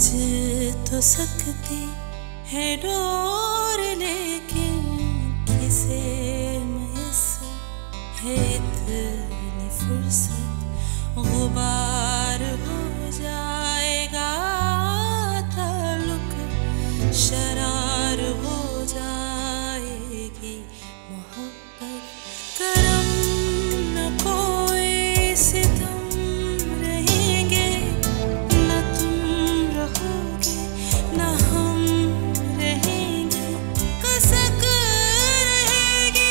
तो सकती है डोर, लेकिन किसे मुयस्सर है इतनी फुर्सत। गुबार हो जाएगा ताल्लुक, शरार हो जाएगी मोहब्बत। करम न कोई सितम रहेंगे, न तुम रहोगे न हम रहेंगे, कसक रहेगी।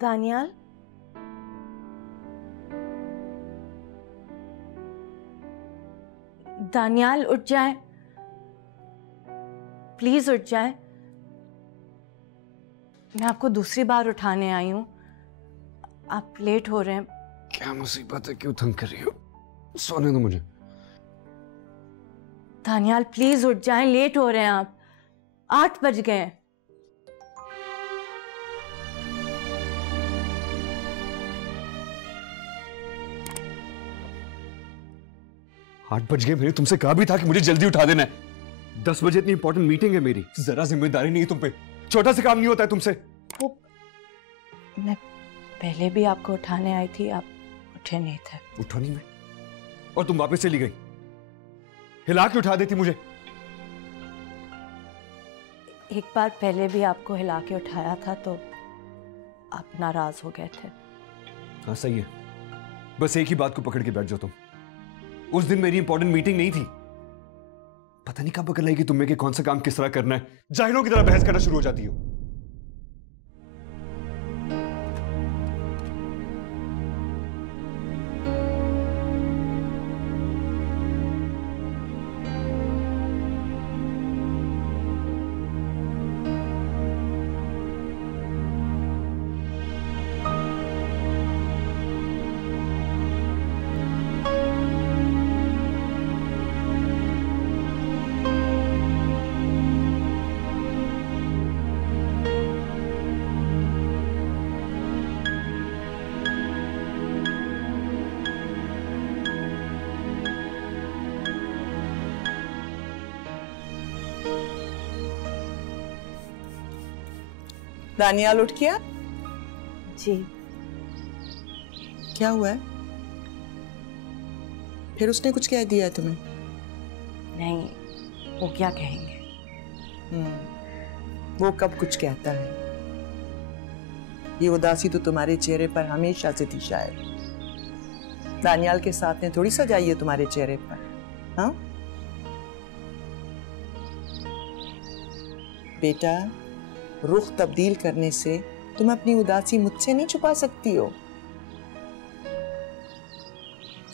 दानियाल, दानियाल उठ जाए, प्लीज उठ जाए। मैं आपको दूसरी बार उठाने आई हूं, आप लेट हो रहे हैं। क्या मुसीबत है, क्यों तंग कर रही हो? सोने दो मुझे। दानियाल प्लीज उठ जाएं, लेट हो रहे हैं आप। 8 बज गए हैं। 8 बज गए। मैंने तुमसे कहा भी था कि मुझे जल्दी उठा देना है। 10 बजे इतनी इंपॉर्टेंट मीटिंग है मेरी। जरा जिम्मेदारी नहीं है तुम पे? छोटा सा काम नहीं होता है तुमसे? वो मैं पहले भी आपको उठाने आई थी, आप उठे नहीं थे। उठानी में? और तुम वापस चली गई। हिला के उठा देती मुझे। एक बार पहले भी आपको हिला के उठाया था तो आप नाराज हो गए थे। हाँ सही है, बस एक ही बात को पकड़ के बैठ जाओ तुम। उस दिन मेरी इंपॉर्टेंट मीटिंग नहीं थी। पता नहीं कब अकल आई कि तुम्हें कि कौन सा काम किस तरह करना है। जाहिलों की तरह बहस करना शुरू हो जाती हो। दानियाल उठ गया? जी। क्या हुआ है? फिर उसने कुछ कह दिया तुम्हें? नहीं, वो क्या कहेंगे। वो कब कुछ कहता है। ये उदासी तो तुम्हारे चेहरे पर हमेशा से थी शायद। दानियाल के साथ ने थोड़ी सजाई है तुम्हारे चेहरे पर। हाँ बेटा, रुख तब्दील करने से तुम अपनी उदासी मुझसे नहीं छुपा सकती हो।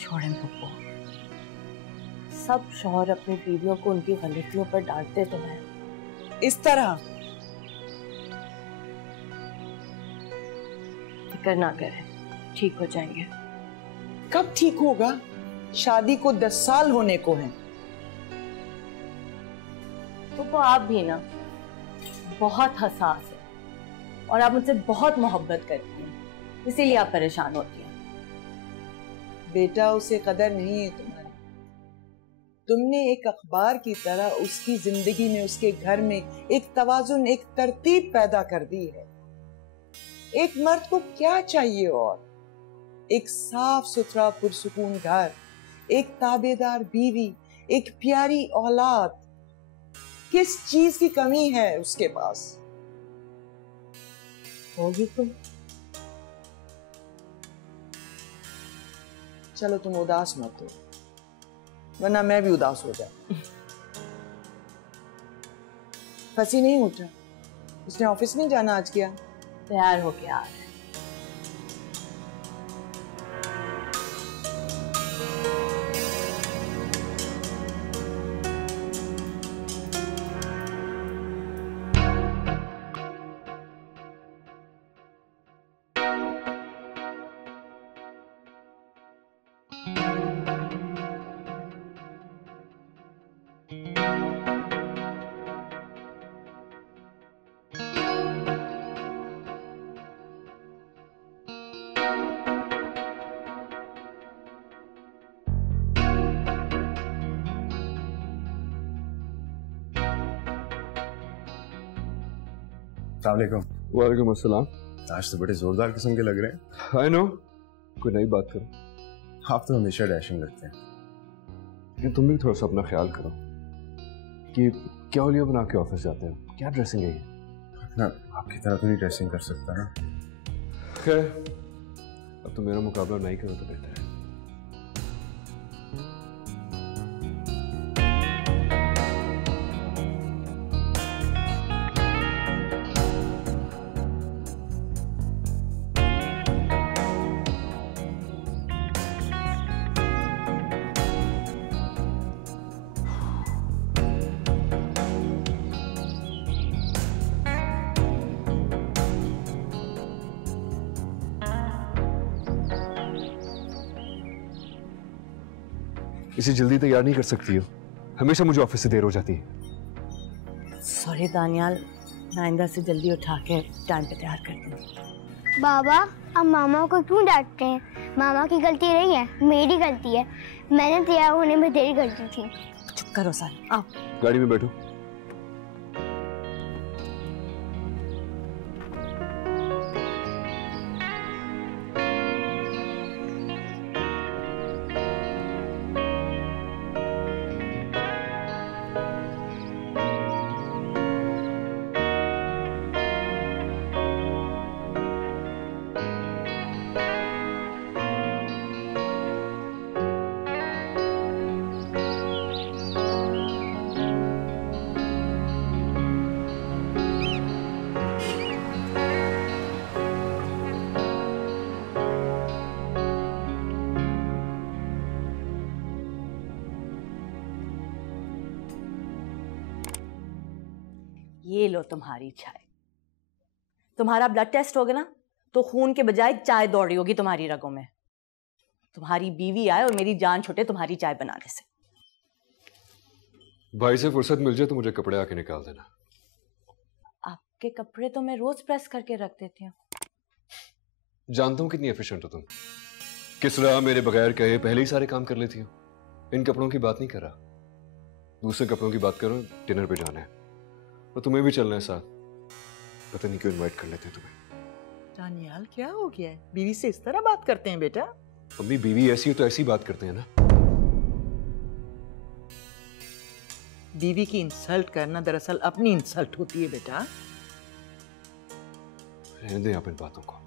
छोड़ें पप्पू, सब शौहर अपनी बीवियों को उनकी गलतियों पर डांटते तो हैं। इस तरह फिक्र ना करें, ठीक हो जाएंगे। कब ठीक होगा? शादी को 10 साल होने को हैं। तो आप भी ना बहुत हसास है और आप मुझसे बहुत मोहब्बत करती हैं, इसीलिए आप परेशान होती हैं। बेटा, उसे कदर नहीं है तुम्हारी। तुमने एक अखबार की तरह उसकी जिंदगी में, उसके घर में एक तवाजुन, एक तरतीब पैदा कर दी है। एक मर्द को क्या चाहिए और? एक साफ सुथरा पुरसुकून घर, एक ताबेदार बीवी, एक प्यारी औलाद। किस चीज की कमी है उसके पास? होगी तो। चलो तुम उदास मत हो, वरना मैं भी उदास हो जाऊं। फंसी नहीं उठा? उसने ऑफिस में जाना आज क्या? तैयार हो के आ रहे हैं। अस्सलामुअलैकुम। वालेकुम अस्सलाम। आज तो बड़े जोरदार किस्म के लग रहे हैं। आई नो, कोई नई बात करो। आप तो हमेशा डैशिंग लगते हैं। लेकिन तुम भी थोड़ा सा अपना ख्याल करो कि क्या ओलिया बना के ऑफिस जाते हैं, क्या ड्रेसिंग है ये? ना आपकी तरह तो नहीं ड्रेसिंग कर सकता ना। खैर, अब तो मेरा मुकाबला नहीं करो तो बेहतर है। इसे जल्दी तैयार नहीं कर सकती हो, हमेशा मुझे ऑफिस से देर हो जाती है। सॉरी दानियाल, मैं आइंदा से जल्दी उठा के टाइम पे तैयार कर दूंगी। बाबा, अब मामा को क्यों डांटते हैं? मामा की गलती नहीं है, मेरी गलती है। मैंने तैयार होने में देरी कर दी थी। चुप करो सारे, आओ। गाड़ी में बैठो। ये लो तुम्हारी चाय। तुम्हारा ब्लड टेस्ट होगा ना, तो खून के बजाय चाय दौड़ रही होगी तुम्हारी रगों में। तुम्हारी बीवी आए और मेरी जान छूटे तुम्हारी चाय बनाने से। भाई से फुर्सत मिल जाए तो मुझे कपड़े आके निकाल देना। आपके कपड़े तो मैं रोज प्रेस करके रख देती हूँ। जानता हूँ कितनी एफिशिएंट हो तुम। किस तरह मेरे बगैर कहे पहले ही सारे काम कर लेती हो। इन कपड़ों की बात नहीं कर रहा, दूसरे कपड़ों की बात करो। डिनर पे जाना है और तुम्हें भी चलना है साथ। पता नहीं क्यों इनवाइट कर लेते हैं तुम्हें। दानियाल, क्या हो गया है? बीवी से इस तरह बात करते हैं बेटा? अम्मी, बीवी ऐसी हो तो ऐसी बात करते हैं ना। बीवी की इंसल्ट करना दरअसल अपनी इंसल्ट होती है बेटा। रहने दें आप इन बातों को।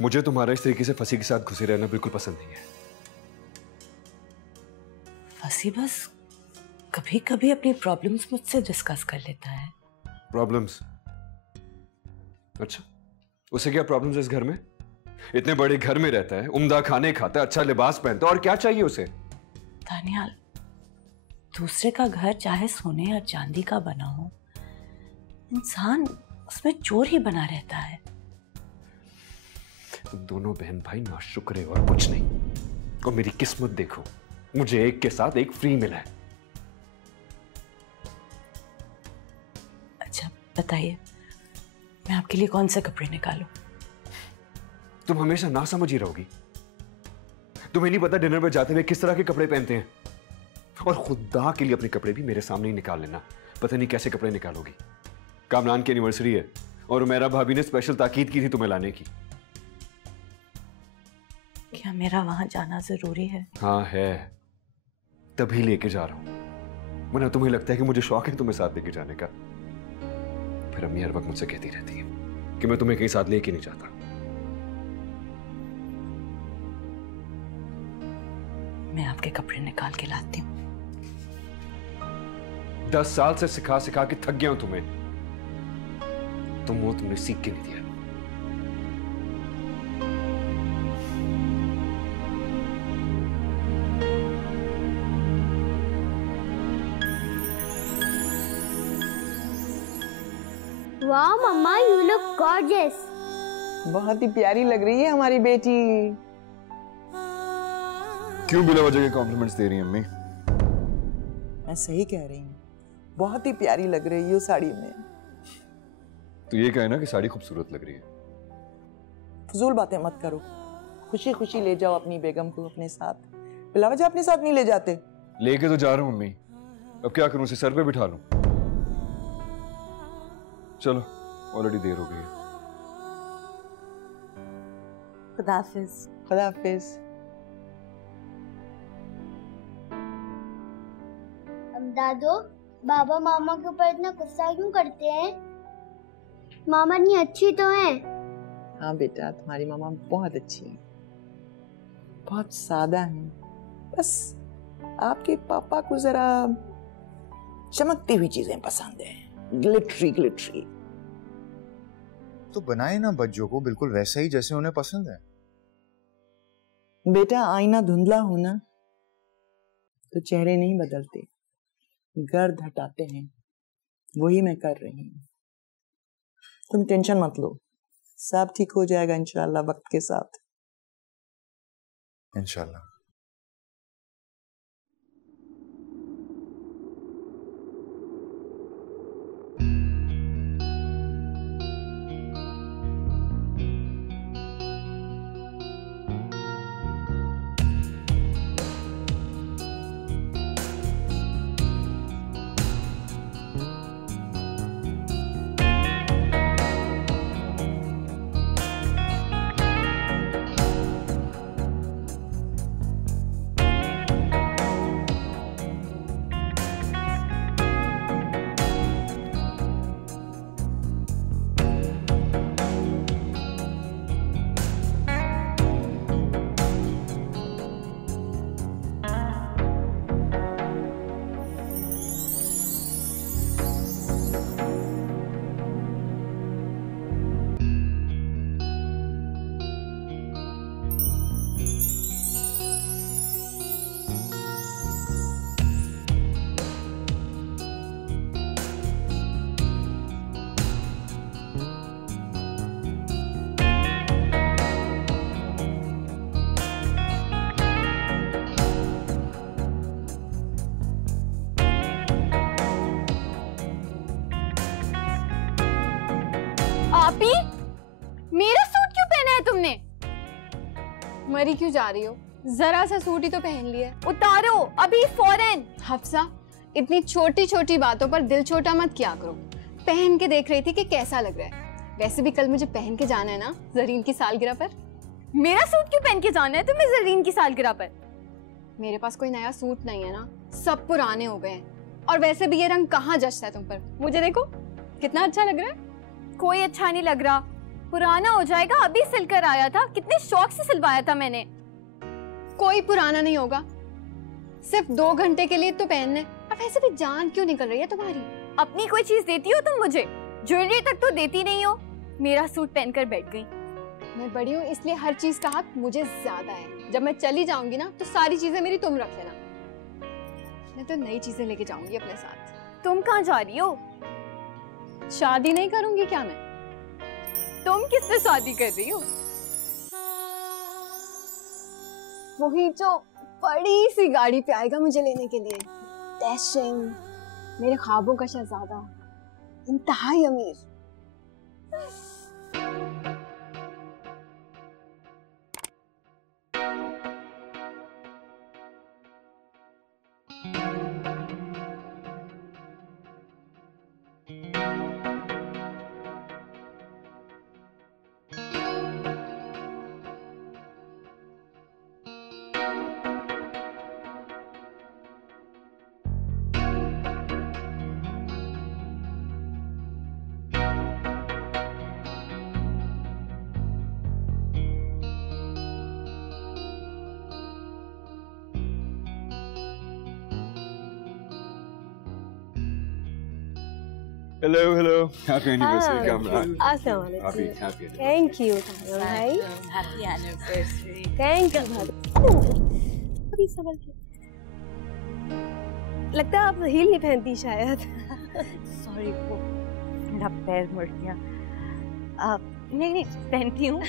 मुझे तुम्हारा इस तरीके से फंसी के साथ घुसे रहना बिल्कुल पसंद नहीं है। फंसी बस कभी कभी अपनी प्रॉब्लम्स मुझसे डिस्कस कर लेता है। प्रॉब्लम्स? अच्छा, उसे क्या प्रॉब्लम्स है इस घर में? इतने बड़े घर में रहता है, उम्दा खाने खाता है, अच्छा लिबास पहनता है, और क्या चाहिए उसे? दानियाल, दूसरे का घर चाहे सोने या चांदी का बना हो, इंसान उसमें चोर ही बना रहता है। तुम दोनों बहन भाई नाशुक्र और कुछ नहीं। और मेरी किस्मत देखो, मुझे एक के साथ एक फ्री मिला है। अच्छा बताइए, मैं आपके लिए कौन से कपड़े निकालूं? तुम हमेशा ना समझ ही रहोगी। तुम्हें नहीं पता डिनर पर जाते हुए किस तरह के कपड़े पहनते हैं। और खुदा के लिए अपने कपड़े भी मेरे सामने ही निकाल लेना। पता नहीं कैसे कपड़े निकालोगी। कामरान की एनिवर्सरी है और उमेरा भाभी ने स्पेशल ताकीद की थी तुम्हें लाने की। क्या मेरा वहां जाना जरूरी है? हाँ है, तभी लेके जा रहा हूं। वरना तुम्हें लगता है कि मुझे शौक है तुम्हें साथ लेके जाने का। फिर अम्मी हर वक्त मुझसे कहती रहती है कि मैं तुम्हें कहीं साथ लेके नहीं जाता। मैं आपके कपड़े निकाल के लाती हूँ। 10 साल से सिखा सिखा के थक गया हूं तुम्हें। तुमने सीख के नहीं दिया। वाह मम्मा, यू लुक गॉर्जियस। बहुत ही प्यारी लग रही है हमारी बेटी। क्यों बिना वजह के कॉम्प्लीमेंट्स दे रही हैं अम्मी? मैं सही कह रही हूँ, बहुत ही प्यारी लग रही है साड़ी में। तो ये कहे ना कि साड़ी खूबसूरत लग रही है। फजूल बातें मत करो। खुशी खुशी ले जाओ अपनी बेगम को अपने साथ। बिला वजह अपने साथ नहीं ले जाते। लेके तो जा रहा हूँ अम्मी, अब क्या करूं, उसे सर पे बिठा लूं? चलो, ऑलरेडी देर हो गई है। खुदा हाफिज। खुदा हाफिज। दादो, बाबा मामा के ऊपर इतना गुस्सा क्यों करते हैं? मामा इतनी अच्छी तो हैं। हाँ बेटा, तुम्हारी मामा बहुत अच्छी है, बहुत सादा है। बस आपके पापा को जरा चमकती हुई चीजें पसंद है, ग्लिटरी ग्लिटरी। तो बनाए ना बच्चों को बिल्कुल वैसा ही जैसे उन्हें पसंद है। बेटा, आईना धुंधला होना तो चेहरे नहीं बदलते, गर्द हटाते हैं। वही मैं कर रही हूँ। तुम टेंशन मत लो, सब ठीक हो जाएगा इंशाल्लाह वक्त के साथ। इंशाल्लाह। आपी, मेरा सूट क्यों पहना है तुमने? मरी क्यों जा रही हो? जरा सा सूट ही तो पहन लिया। उतारो अभी फौरन। हफ्सा, इतनी छोटी छोटी बातों पर दिल छोटा मत किया करो। पहन के देख रही थी कि कैसा लग रहा है। वैसे भी कल मुझे पहन के जाना है ना जरीन की सालगिरह पर। मेरा सूट क्यों पहन के जाना है तुम्हें जरीन की सालगिरह पर? मेरे पास कोई नया सूट नहीं है ना, सब पुराने हो गए हैं। और वैसे भी ये रंग कहाँ जचता है तुम पर? मुझे देखो कितना अच्छा लग रहा है। कोई अच्छा नहीं लग रहा, पुराना हो जाएगा। अभी सिलकर आया था, कितने शौक से सिलवाया था मैंने। कोई पुराना नहीं होगा, सिर्फ 2 घंटे के लिए तो पहनने, अब वैसे भी जान क्यों निकल रही है तुम्हारी? अपनी कोई चीज देती हो तुम मुझे? ज्वेलरी तक तो देती नहीं हो। मेरा सूट पहनकर बैठ गई। मैं बड़ी हूँ इसलिए हर चीज का हक मुझे ज्यादा है। जब मैं चली जाऊंगी ना तो सारी चीजें मेरी तुम रख लेना। मैं तो नई चीजें लेके जाऊंगी अपने साथ। तुम कहाँ जा रही हो? शादी नहीं करूंगी क्या मैं? तुम किससे शादी कर रही हो? वही जो बड़ी सी गाड़ी पे आएगा मुझे लेने के लिए, डैशिंग, मेरे ख्वाबों का शहजादा, इंतहाई अमीर। Hello hello, happy anniversary Kamran. अस्सलाम वालेकुम। हैप्पी थैंक यू भाई। Happy anniversary. थैंक यू भाई। समझ लगता है आप हील नहीं पहनती शायद। सॉरी, वो मेरा पैर मुड़ गया। नहीं पहनती हूँ,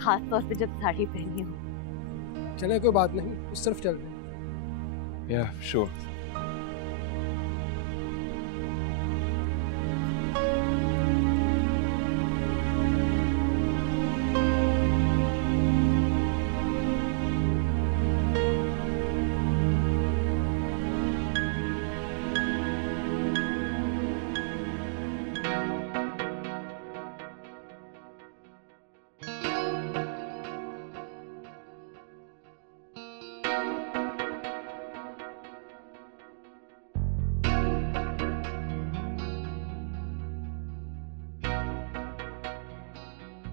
खास तौर पे जब साड़ी पहनी हूँ। चले कोई बात नहीं, उस तरफ चलते हैं। या श्योर।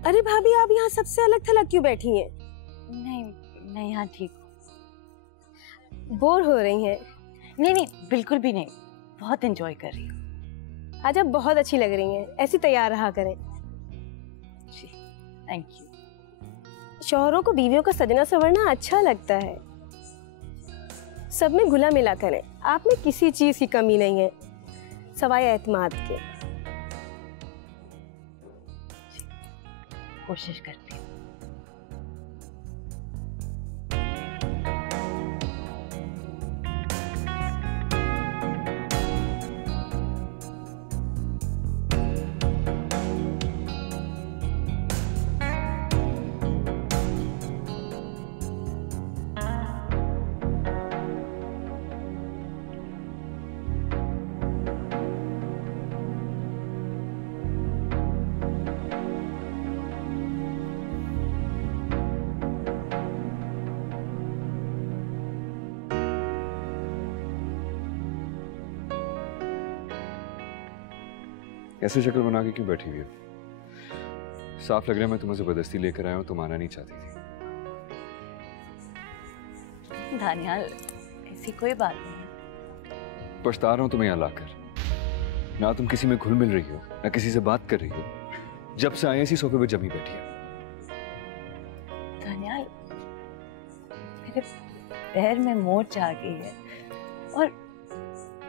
अरे भाभी, आप यहाँ सबसे अलग थलग क्यों बैठी हैं? नहीं, मैं यहाँ ठीक हूँ। बोर हो रही हैं? नहीं, बिल्कुल भी नहीं, बहुत एंजॉय कर रही हूँ। आज आप बहुत अच्छी लग रही हैं, ऐसी तैयार रहा करें। जी, थैंक यू। शौहरों को बीवियों का सजना संवरना अच्छा लगता है। सब में घुला मिला करें, आप में किसी चीज की कमी नहीं है सवाए एतमाद के। कोशिश करती हूँ। ऐसे शक्ल बना के क्यों बैठी हुई हो? साफ लग रहा है मैं तुम्हें जबरदस्ती लेकर आया हूं, तुम आना नहीं चाहती थी। दानियाल, ऐसी कोई बात नहीं है। पछता रहा हूं तुम्हें यहाँ लाकर। ना तुम किसी में घुल मिल रही हो, ना किसी से बात कर रही हो। जब से आए इसी सोफे पे जमी बैठी है। दानियाल, मेरे पैर में मोच आ गई है और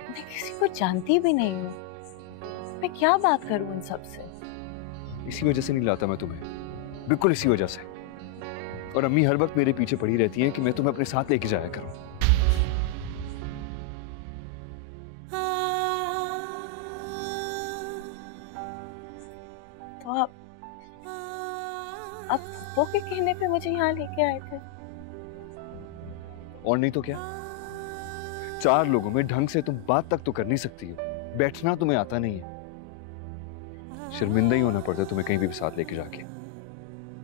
मैं किसी को जानती भी नहीं हूँ। मैं क्या बात करूं उन सब से? इसी वजह से नहीं लाता मैं तुम्हें, बिल्कुल इसी वजह से। और अम्मी हर वक्त मेरे पीछे पड़ी रहती हैं कि मैं तुम्हें अपने साथ लेके जाया करूं। तो आप वो के कहने पे मुझे यहाँ लेके आए थे? और नहीं तो क्या? 4 लोगों में ढंग से तुम बात तक तो कर नहीं सकती हो, बैठना तुम्हें आता नहीं है। शर्मिंदा ही होना पड़ता है तुम्हें कहीं भी साथ लेके जाके।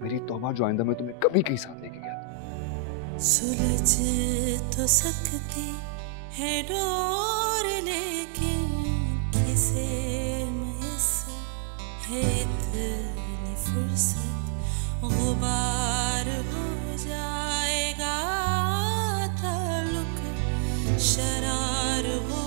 मेरी तौबा जो आइंदा मैं तुम्हें कभी कहीं साथ लेके गया। सुलझ तो सकती है डोर, लेकिन किसे मुयस्सर है इतनी फुर्सत। गुबार हो जाएगा ताल्लुक, शरार हो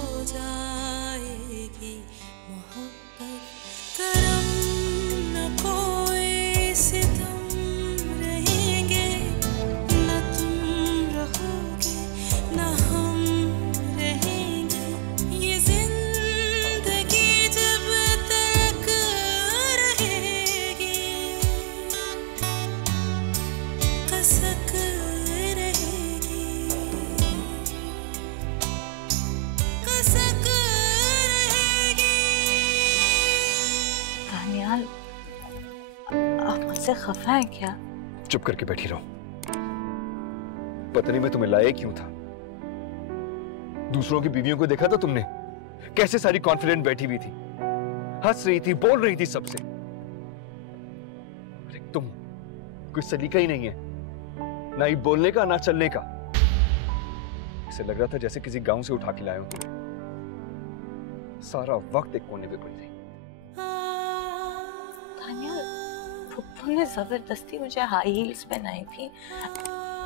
मुझसे खफा है क्या? चुप करके बैठी रहो। पता नहीं मैं तुम्हें लाया क्यों था। दूसरों की बीवियों को देखा था तुमने? कैसे सारी कॉन्फिडेंट बैठी हुई थी, हंस रही थी, बोल रही थी सबसे। तुम कुछ सलीका ही नहीं है, ना ही बोलने का ना चलने का। इसे लग रहा था जैसे किसी गांव से उठा के लाए हो तुम्हें। सारा वक्त एक कोने पे पड़ी रही। तानिया, तुमने जबरदस्ती मुझे हाई हील्स पहनाई थी।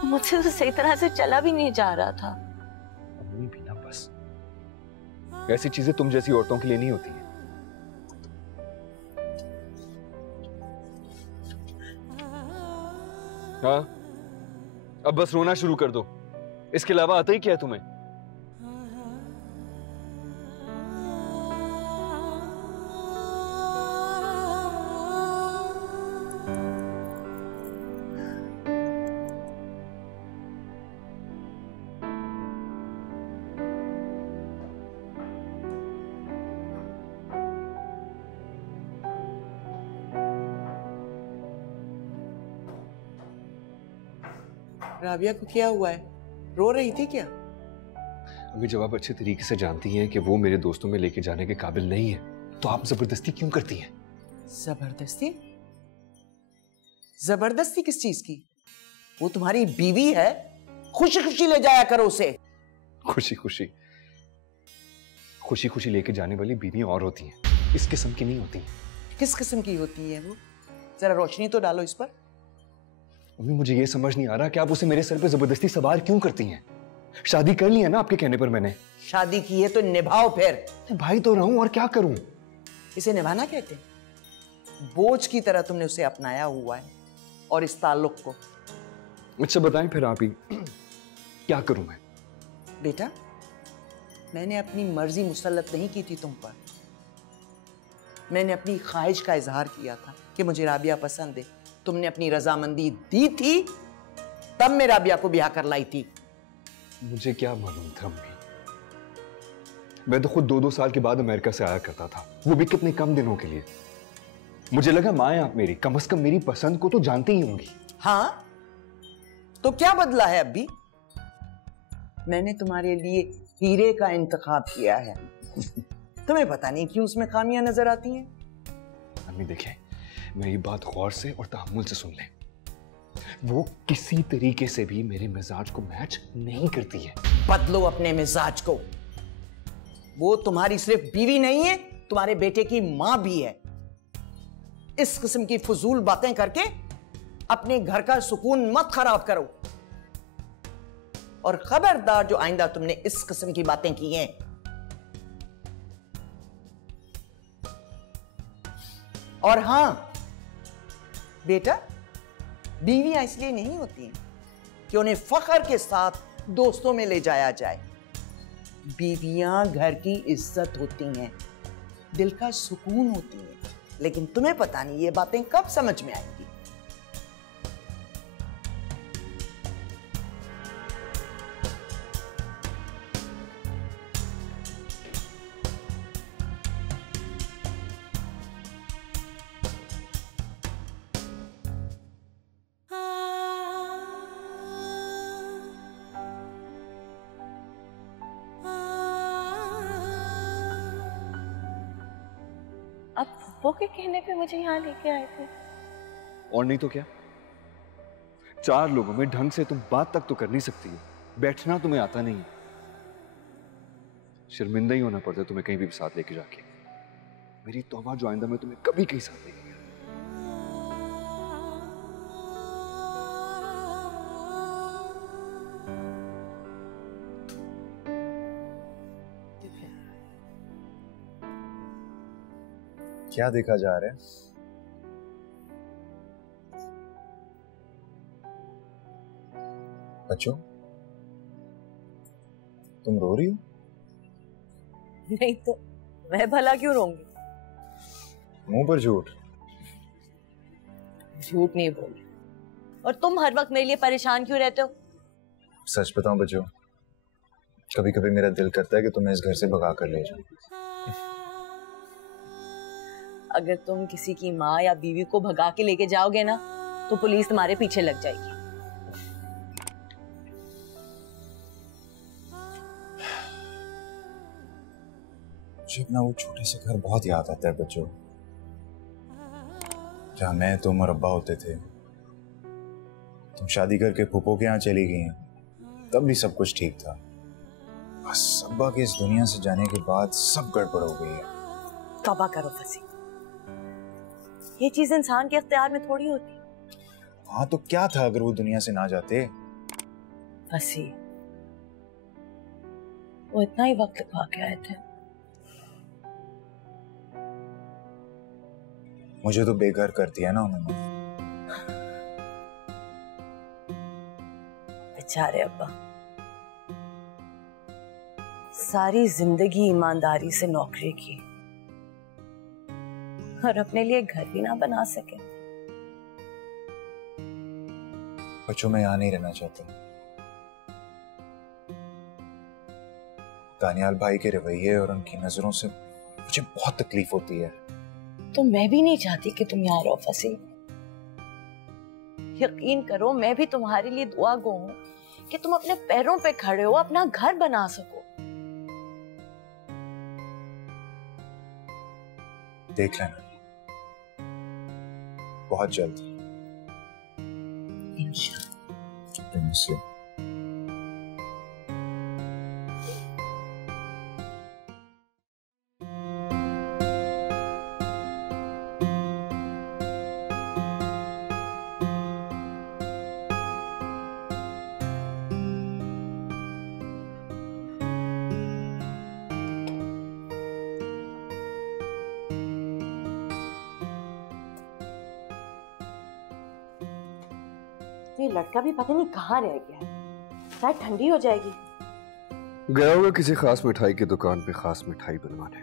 मुझसे तो सही तरह से चला भी नहीं जा रहा था। अम्मी भी ना, बस ऐसी चीजें तुम जैसी औरतों के लिए नहीं होती हैं। हाँ, अब बस रोना शुरू कर दो। इसके अलावा आता ही क्या है तुम्हें? राबिया को क्या हुआ है? रो रही थी क्या? अभी जब आप अच्छे तरीके से जानती हैं कि वो मेरे दोस्तों में लेके जाने के काबिल नहीं है, तो आप जबरदस्ती क्यों करती हैं? जबरदस्ती? जबरदस्ती किस चीज की? वो तुम्हारी बीवी है, खुशी खुशी ले जाया करो उसे। खुशी खुशी खुशी खुशी लेके जाने वाली बीवी और होती हैं, इस किस्म की नहीं होती। किस किस्म की होती है वो? जरा रोशनी तो डालो इस पर। मम्मी, मुझे ये समझ नहीं आ रहा कि आप उसे मेरे सर पे जबरदस्ती सवार क्यों करती हैं? शादी कर ली है ना आपके कहने पर मैंने। शादी की है तो निभाओ फिर। भाई तो रहूं और क्या करूं? इसे निभाना कहते हैं। बोझ की तरह तुमने उसे अपनाया हुआ है और इस ताल्लुक को। अच्छा बताएं फिर आप ही, क्या करूं मैं? बेटा, मैंने अपनी मर्जी मुसल्लत नहीं की थी तुम पर। मैंने अपनी ख्वाहिश का इजहार किया था कि मुझे राबिया पसंद है। तुमने अपनी रजामंदी दी थी, तब मैं राबिया को ब्याह कर लाई थी। मुझे क्या मालूम था अम्मी? मैं तो खुद 2-2 साल के बाद अमेरिका से आया करता था, वो भी कितने कम दिनों के लिए। मुझे लगा माँ आप मेरी कम से कम मेरी पसंद को तो जानती ही होंगी। हाँ, तो क्या बदला है अभी? मैंने तुम्हारे लिए हीरे का इंतखाब किया है। तुम्हें पता नहीं क्यों उसमें खामियां नजर आती हैं। अम्मी देखें, मेरी बात गौर से और तहम्मुल से सुन लें। वो किसी तरीके से भी मेरे मिजाज को मैच नहीं करती है। बदलो अपने मिजाज को। वो तुम्हारी सिर्फ बीवी नहीं है, तुम्हारे बेटे की मां भी है। इस किस्म की फजूल बातें करके अपने घर का सुकून मत खराब करो। और खबरदार जो आइंदा तुमने इस किस्म की बातें की हैं। और हां बेटा, बीवियां इसलिए नहीं होती हैं कि उन्हें फख्र के साथ दोस्तों में ले जाया जाए। बीवियां घर की इज्जत होती हैं, दिल का सुकून होती हैं। लेकिन तुम्हें पता नहीं ये बातें कब समझ में आएंगी। वो के कहने पे मुझे यहाँ लेके आए थे। और नहीं तो क्या? 4 लोगों में ढंग से तुम बात तक तो कर नहीं सकती हो, बैठना तुम्हें आता नहीं। शर्मिंदा ही होना पड़ता है तुम्हें कहीं भी साथ लेके जाके। मेरी तौबा जो आइंदा मैं तुम्हें कभी कहीं साथ लेके गया। क्या देखा जा रहा है? बच्चों, तुम रो रही हो? नहीं तो मैं भला क्यों रोऊंगी? मुंह पर झूठ। झूठ नहीं बोल। और तुम हर वक्त मेरे लिए परेशान क्यों रहते हो? सच बताऊं बच्चों, कभी कभी मेरा दिल करता है कि तुम्हें इस घर से भगा कर ले जाऊं। अगर तुम किसी की माँ या बीवी को भगा के लेके जाओगे ना तो पुलिस तुम्हारे पीछे लग जाएगी। मुझे अपना वो छोटे से घर बहुत याद आता है बच्चों, जहाँ मैं, तुम और अब्बा होते थे। तुम शादी करके फूफो के यहाँ चली गई हैं, तब भी सब कुछ ठीक था। बस अब्बा के इस दुनिया से जाने के बाद सब गड़बड़ हो गई है। तौबा करो फसी, ये चीज इंसान के इख्तियार में थोड़ी होती। हाँ तो क्या था अगर वो दुनिया से ना जाते? फसी, वो इतना ही वक्त लगा के आए थे। मुझे तो बेघर कर दिया ना उन्होंने। बेचारे अब्बा, सारी जिंदगी ईमानदारी से नौकरी की और अपने लिए घर भी ना बना सके। बच्चों, मैं यहाँ नहीं रहना चाहता। दानियाल भाई के रवैये और उनकी नजरों से मुझे बहुत तकलीफ होती है। तो मैं भी नहीं चाहती कि तुम यहाँ रहो फसी। यकीन करो, मैं भी तुम्हारे लिए दुआ गो हूं कि तुम अपने पैरों पे खड़े हो, अपना घर बना सको। देख लेना, बहुत जल्द इंशाअल्लाह। ये लड़का भी पता नहीं कहाँ रह गया, शायद ठंडी हो जाएगी। गया होगा किसी खास मिठाई की दुकान पे खास मिठाई बनवाने।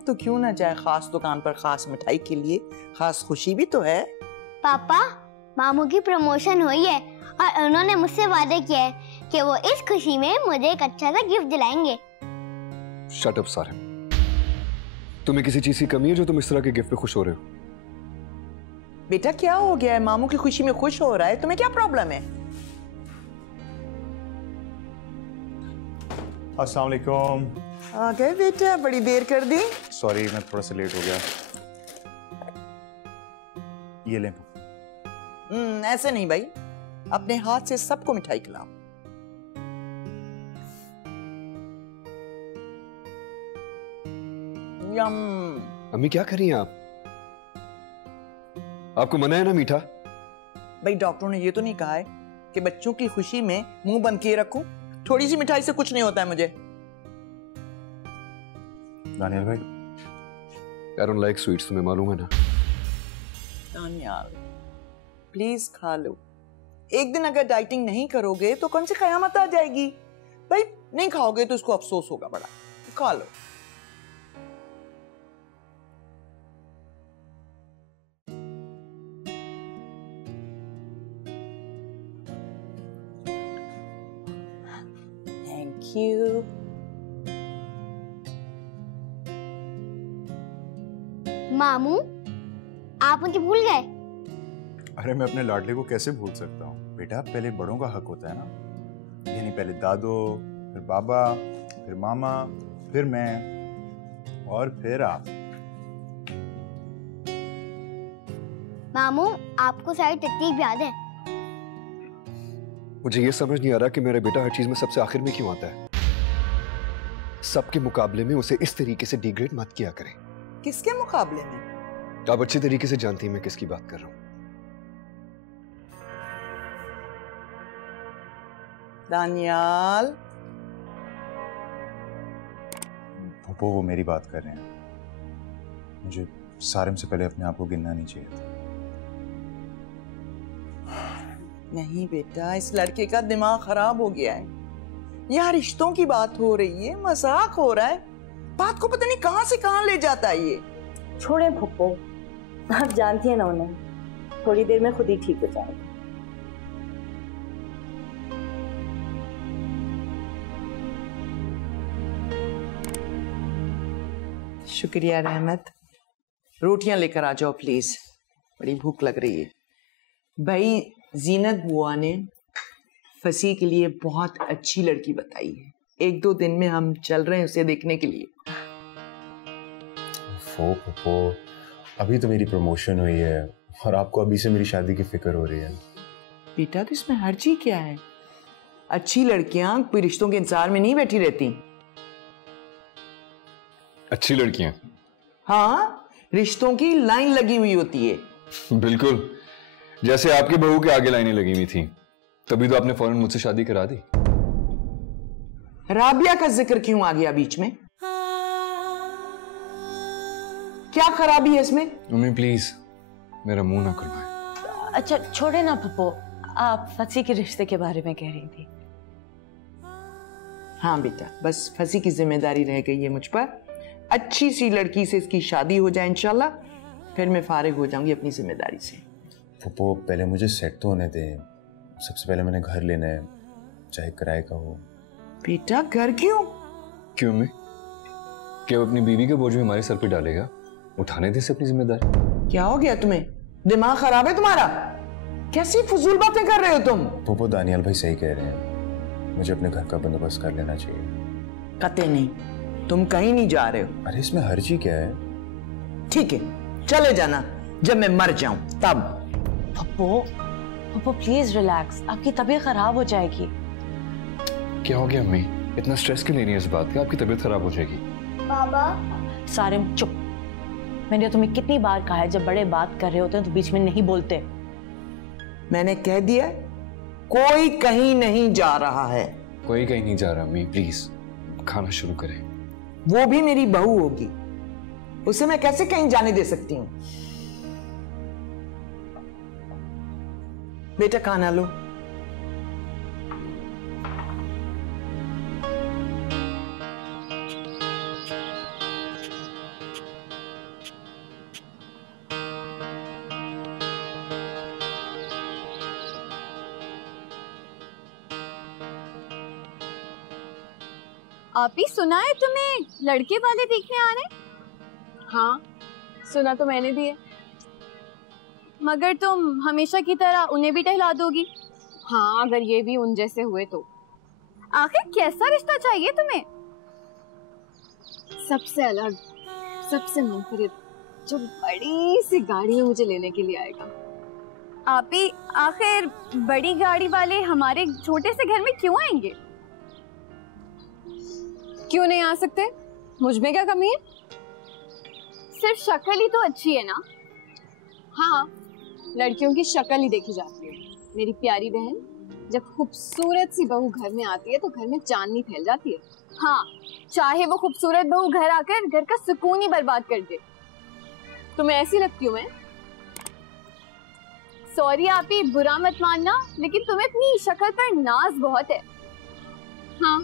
तो क्यों ना जाए खास दुकान पर खास मिठाई के लिए, खास खुशी भी तो है। पापा, मामू की प्रमोशन हुई है और उन्होंने मुझसे वादा किया है कि वो इस खुशी में मुझे एक अच्छा सा गिफ्ट दिलाएंगे। शट अप सारिम, तुम्हें किसी चीज की कमी है जो तुम इस तरह के गिफ्ट पे खुश हो रहे हो? बेटा क्या हो गया है? मामू की खुशी में खुश हो रहा है, तुम्हें क्या प्रॉब्लम है? अस्सलाम वालेकुम। आ गए बेटा, बड़ी देर कर दी। सॉरी, मैं थोड़ा सा लेट हो गया। ये ले। ऐसे नहीं भाई, अपने हाथ से सबको मिठाई खिलाओ। यम। अम्मी क्या कर रही हैं आप? आपको मना है ना मीठा? भाई डॉक्टरों ने ये तो नहीं कहा है कि बच्चों की खुशी में मुंह बंद किए रखूं? थोड़ी सी मिठाई से कुछ नहीं होता है मुझे। दानियाल भाई, I don't like sweets, तुम्हें मालूम है ना? दानियाल प्लीज खा लो। एक दिन अगर डाइटिंग नहीं करोगे तो कौन सी कयामत आ जाएगी? भाई नहीं खाओगे तो इसको अफसोस होगा बड़ा। खा लो। Thank you. मामू, आप मुझे भूल गए? अरे मैं अपने लाडले को कैसे भूल सकता हूँ बेटा? पहले बड़ों का हक होता है ना, यानी पहले दादो, फिर बाबा, फिर मामा, फिर मैं और फिर आप। मामू, आपको सारी तरतीब याद है? मुझे ये समझ नहीं आ रहा कि मेरा बेटा हर चीज में सबसे आखिर में क्यों आता है। सबके मुकाबले में उसे इस तरीके से डिग्रेड मत किया करें। किसके मुकाबले में? आप अच्छी तरीके से जानती हैं मैं किसकी बात कर रहा हूं। दानियाल, पप्पो वो मेरी बात कर रहे हैं। मुझे सारिम से पहले अपने आप को गिनना नहीं चाहिए था। नहीं बेटा, इस लड़के का दिमाग खराब हो गया है। यहाँ रिश्तों की बात हो रही है, मजाक हो रहा है। बात को पता नहीं कहां से कहां ले जाता है ये। छोड़े फुप्पो, आप जानती हैं ना उन्हें, थोड़ी देर में खुद ही ठीक हो जाएगा। शुक्रिया रहमत, रोटियां लेकर आ जाओ प्लीज, बड़ी भूख लग रही है। भाई जीनत बुआ ने फसी के लिए बहुत अच्छी लड़की बताई है, 1-2 दिन में हम चल रहे हैं उसे देखने के लिए। पप्पो, अभी तो मेरी प्रमोशन हुई है और आपको अभी से मेरी शादी की फिक्र हो रही है। बेटा तो इसमें हर्जी क्या है? अच्छी लड़कियां कोई रिश्तों के इंतजार में नहीं बैठी रहती। अच्छी लड़कियां? हाँ, रिश्तों की लाइन लगी हुई होती है। बिल्कुल, जैसे आपके बहू के आगे लाइनें लगी हुई थी, तभी तो आपने फौरन मुझसे शादी करा दी। राबिया का जिक्र क्यों आ गया बीच में? क्या खराबी है इसमें? मम्मी प्लीज मेरा मुंह ना करवाएं। अच्छा छोड़े ना पप्पो, आप फसी के रिश्ते के बारे में कह रही थी। हाँ बेटा, बस फसी की जिम्मेदारी रह गई है मुझ पर। अच्छी सी लड़की से इसकी शादी हो जाए इंशाल्लाह, फिर मैं फारिग हो जाऊंगी अपनी जिम्मेदारी से। पप्पो पहले मुझे सेट तो होने दे, सबसे पहले मैंने घर लेना है, चाहे किराए का हो। बेटा घर क्यों? क्यों मैं? क्या वो अपनी बीवी के बोझ में हमारे सर पे डालेगा? उठाने दे से अपनी जिम्मेदारी। क्या हो गया तुम्हें? दिमाग खराब है तुम्हारा? कैसी फजूल बातें कर रहे हो तुम? पप्पो दानियाल भाई सही कह रहे हैं, मुझे अपने घर का बंदोबस्त कर लेना चाहिए। कते नहीं, तुम कहीं नहीं जा रहे हो। अरे इसमें हर्जी क्या है? ठीक है चले जाना, जब मैं मर जाऊं तब। पप्पो प्लीज रिलैक्स, आपकी तबीयत खराब हो जाएगी। क्या हो गया अम्मी? इतना स्ट्रेस क्यों ले रही है इस बात का? आपकी तबीयत खराब हो जाएगी। बाबा सारे चुप। मैंने तुम्हें कितनी बार कहा है, जब बड़े बात कर रहे होते हैं तो बीच में नहीं बोलते। मैंने कह दिया कोई कहीं नहीं जा रहा है। कोई कहीं नहीं जा रहा अम्मी, प्लीज खाना शुरू करें। वो भी मेरी बहू होगी, उसे मैं कैसे कहीं जाने दे सकती हूँ? बेटा खाना लो। आप ही सुना है तुम्हें लड़के वाले देखने आ रहे? हाँ सुना तो मैंने भी है, मगर तुम हमेशा की तरह उन्हें भी टहला दोगी? हाँ अगर ये भी उन जैसे हुए तो। आखिर कैसा रिश्ता चाहिए तुम्हें? सबसे अलग, सबसे मुनफरिद, जो बड़ी सी गाड़ी में मुझे लेने के लिए आएगा। आप ही आखिर बड़ी गाड़ी वाले हमारे छोटे से घर में क्यों आएंगे? क्यों नहीं आ सकते? मुझ में क्या कमी है? सिर्फ शक्ल ही तो अच्छी है ना। हाँ लड़कियों की शक्ल ही देखी जाती है मेरी प्यारी बहन। जब खूबसूरत सी बहू घर में आती है तो घर में चांदनी फैल जाती है। हाँ चाहे वो खूबसूरत बहू घर आकर घर का सुकून ही बर्बाद कर दे। तुम्हें ऐसी लगती हूँ मैं? सॉरी आप ही बुरा मत मानना, लेकिन तुम्हें अपनी शक्ल पर नाज बहुत है। हाँ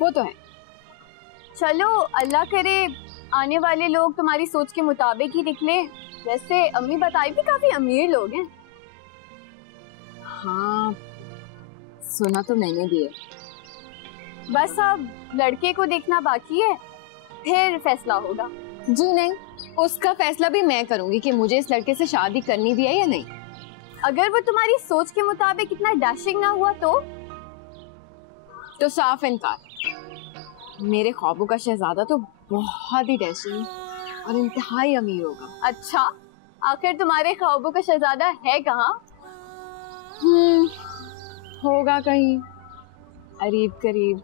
वो तो है। चलो अल्लाह करे आने वाले लोग तुम्हारी सोच के मुताबिक ही निकले। वैसे अम्मी बताई भी काफी अमीर लोग हैं। हाँ सुना तो मैंने भी है। बस अब लड़के को देखना बाकी है, फिर फैसला होगा। जी नहीं, उसका फैसला भी मैं करूंगी कि मुझे इस लड़के से शादी करनी भी है या नहीं। अगर वो तुम्हारी सोच के मुताबिक इतना डैशिंग ना हुआ तो साफ इनकार। मेरे ख्वाबों का शहजादा तो बहुत ही डैशिंग और इंतहाई अमीर होगा। अच्छा आखिर तुम्हारे ख्वाबों का शहजादा है कहाँ? होगा कहीं करीब करीब,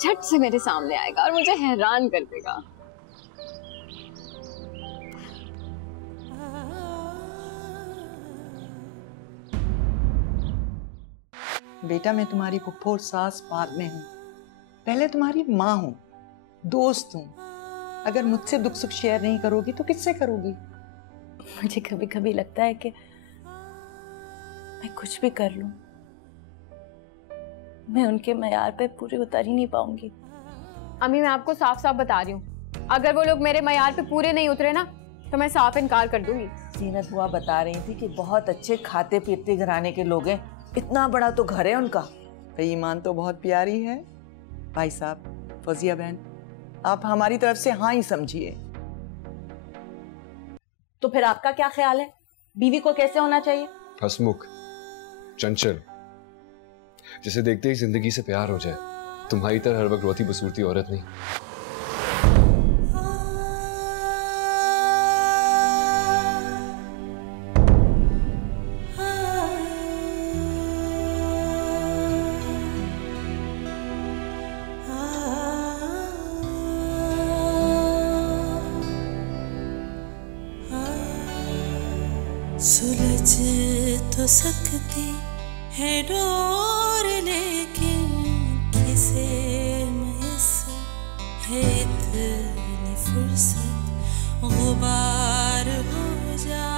झट से मेरे सामने आएगा और मुझे हैरान कर देगा। बेटा मैं तुम्हारी फुफ्फो और सास बाद में हूँ, पहले तुम्हारी माँ हूँ, दोस्त हूँ। अगर मुझसे दुख सुख शेयर नहीं करोगी तो किससे करोगी? मुझे कभी कभी लगता है कि मैं कुछ भी कर लूं, मैं उनके मयार पे पूरे उतर ही नहीं पाऊंगी। अम्मी मैं आपको साफ साफ बता रही हूँ, अगर वो लोग मेरे मयार पे पूरे नहीं उतरे ना तो मैं साफ इनकार कर दूंगी। जीनत बुआ बता रही थी कि बहुत अच्छे खाते पीते घराने के लोग हैं, इतना बड़ा तो घर है उनका। ईमान तो बहुत प्यारी है। भाई साहब, फौजिया बहन, आप हमारी तरफ से हाँ ही समझिए। तो फिर आपका क्या ख्याल है, बीवी को कैसे होना चाहिए? हंसमुख, चंचल, जिसे देखते ही जिंदगी से प्यार हो जाए। तुम्हारी तरह हर वक्त रोती बसूरती औरत नहीं। सुलझ तो सकती है डोर, लेकिन किसे मुयस्सर है इतनी फुर्सत, गुबार हो जा